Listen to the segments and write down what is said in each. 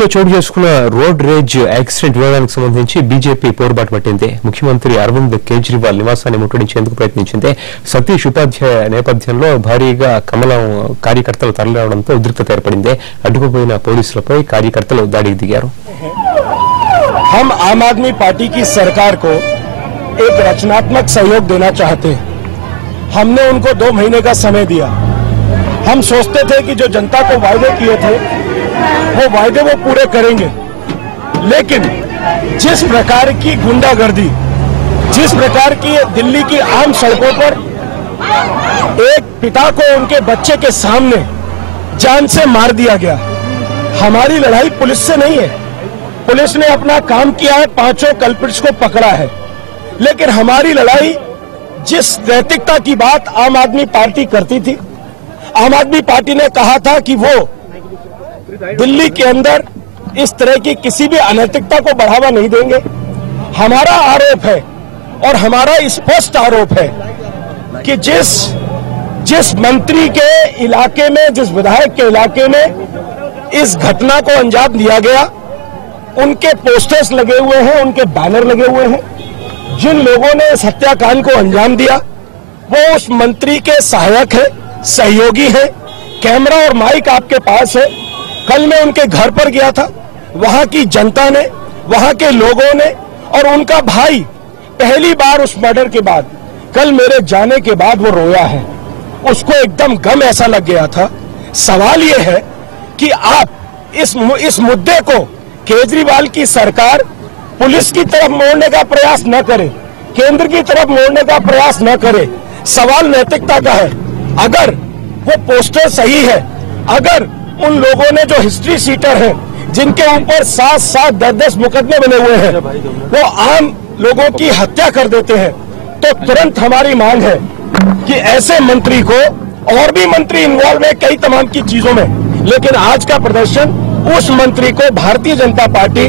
ఢిల్లీలో చోటు చేసుకున్న రోడ్ రేజ్ యాక్సిడెంట్ వివాదానికి సంబంధించి బీజేపీ పోరుబాటు పట్టింది. ముఖ్యమంత్రి అరవింద్ కేజ్రీవాల్ నివాసాన్ని ముట్టడించేందుకు ప్రయత్నించింది. సతీష్ ఉపాధ్యాయ నేపథ్యంలో భారీగా కమలం కార్యకర్తలు తరలిరావడంతో ఉద్రిక్తత ఏర్పడింది. అడ్డుకుపోయిన పోలీసులపై కార్యకర్తలు దాడికి దిగారు. हम आम आदमी पार्टी की सरकार को एक रचनात्मक सहयोग देना चाहते हैं। हमने उनको 2 महीने का समय दिया। हम सोचते थे कि जो जनता को वायदे किए थे वो वायदे वो पूरे करेंगे, लेकिन जिस प्रकार की गुंडागर्दी, जिस प्रकार की दिल्ली की आम सड़कों पर एक पिता को उनके बच्चे के सामने जान से मार दिया गया। हमारी लड़ाई पुलिस से नहीं है। पुलिस ने अपना काम किया है, 5 कल्प्रिट्स को पकड़ा है, लेकिन हमारी लड़ाई जिस नैतिकता की बात आम आदमी पार्टी करती थी, आम आदमी पार्टी ने कहा था कि वो दिल्ली के अंदर इस तरह की किसी भी अनैतिकता को बढ़ावा नहीं देंगे। हमारा आरोप है और हमारा स्पष्ट आरोप है कि जिस मंत्री के इलाके में, जिस विधायक के इलाके में इस घटना को अंजाम दिया गया, उनके पोस्टर्स लगे हुए हैं, उनके बैनर लगे हुए हैं। जिन लोगों ने इस हत्याकांड को अंजाम दिया वो उस मंत्री के सहायक है, सहयोगी है। कैमरा और माइक आपके पास है। कल मैं उनके घर पर गया था। वहां की जनता ने, वहां के लोगों ने और उनका भाई पहली बार उस मर्डर के बाद, कल मेरे जाने के बाद वो रोया है। उसको एकदम गम ऐसा लग गया था। सवाल ये है कि आप इस मुद्दे को केजरीवाल की सरकार पुलिस की तरफ मोड़ने का प्रयास न करे, केंद्र की तरफ मोड़ने का प्रयास न करे। सवाल नैतिकता का है। अगर वो पोस्टर सही है, अगर उन लोगों ने जो हिस्ट्री सीटर हैं, जिनके ऊपर 7-7, 10-10 मुकदमे बने हुए हैं, वो आम लोगों की हत्या कर देते हैं, तो तुरंत हमारी मांग है कि ऐसे मंत्री को, और भी मंत्री इन्वॉल्व है कई तमाम की चीजों में, लेकिन आज का प्रदर्शन उस मंत्री को, भारतीय जनता पार्टी,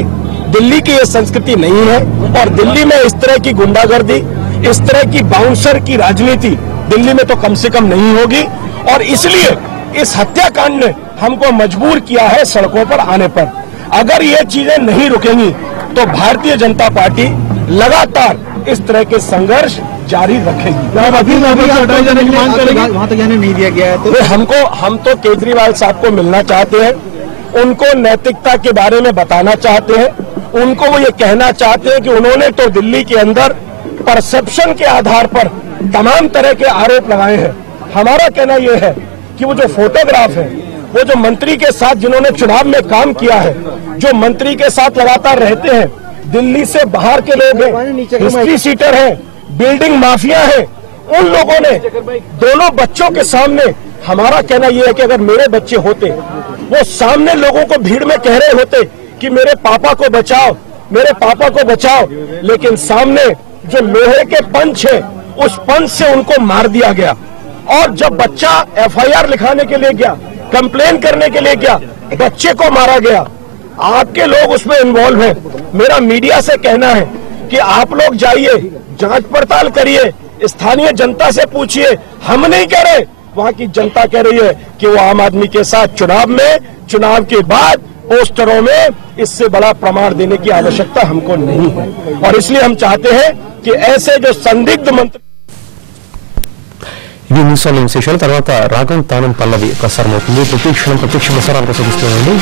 दिल्ली की ये संस्कृति नहीं है और दिल्ली में इस तरह की गुंडागर्दी, इस तरह की बाउंसर की राजनीति दिल्ली में तो कम से कम नहीं होगी। और इसलिए इस हत्याकांड ने हमको मजबूर किया है सड़कों पर आने पर। अगर ये चीजें नहीं रुकेंगी तो भारतीय जनता पार्टी लगातार इस तरह के संघर्ष जारी रखेगी। वहां तक जाने नहीं दिया गया है तो हम तो केजरीवाल साहब को मिलना चाहते हैं, उनको नैतिकता के बारे में बताना चाहते हैं, उनको वो ये कहना चाहते हैं कि उन्होंने तो दिल्ली के अंदर परसेप्शन के आधार पर तमाम तरह के आरोप लगाए हैं। हमारा कहना यह है कि वो जो फोटोग्राफ है, वो जो मंत्री के साथ जिन्होंने चुनाव में काम किया है, जो मंत्री के साथ लगातार रहते हैं, दिल्ली से बाहर के लोग हैं, हिस्ट्री सीटर हैं, बिल्डिंग माफिया हैं, उन लोगों ने दोनों बच्चों के सामने, हमारा कहना यह है कि अगर मेरे बच्चे होते, वो सामने लोगों को भीड़ में कह रहे होते कि मेरे पापा को बचाओ, मेरे पापा को बचाओ, लेकिन सामने जो लोहे के पंच है, उस पंच से उनको मार दिया गया। और जब बच्चा FIR लिखाने के लिए गया, कंप्लेन करने के लिए गया, बच्चे को मारा गया। आपके लोग उसमें इन्वॉल्व हैं। मेरा मीडिया से कहना है कि आप लोग जाइए, जांच पड़ताल करिए, स्थानीय जनता से पूछिए। हम नहीं कह रहे, वहां की जनता कह रही है कि वो आम आदमी के साथ चुनाव में, चुनाव के बाद पोस्टरों में इससे बड़ा प्रमाण देने की आवश्यकता हमको नहीं है। और इसलिए हम चाहते हैं कि ऐसे जो संदिग्ध मंत्री विशेषाल तरह रागम तानम पल्लवी प्रसारमవుతుంది. ప్రతి క్షణం ప్రత్యక్ష ప్రసారాలు చూపిస్తూ ఉండండి.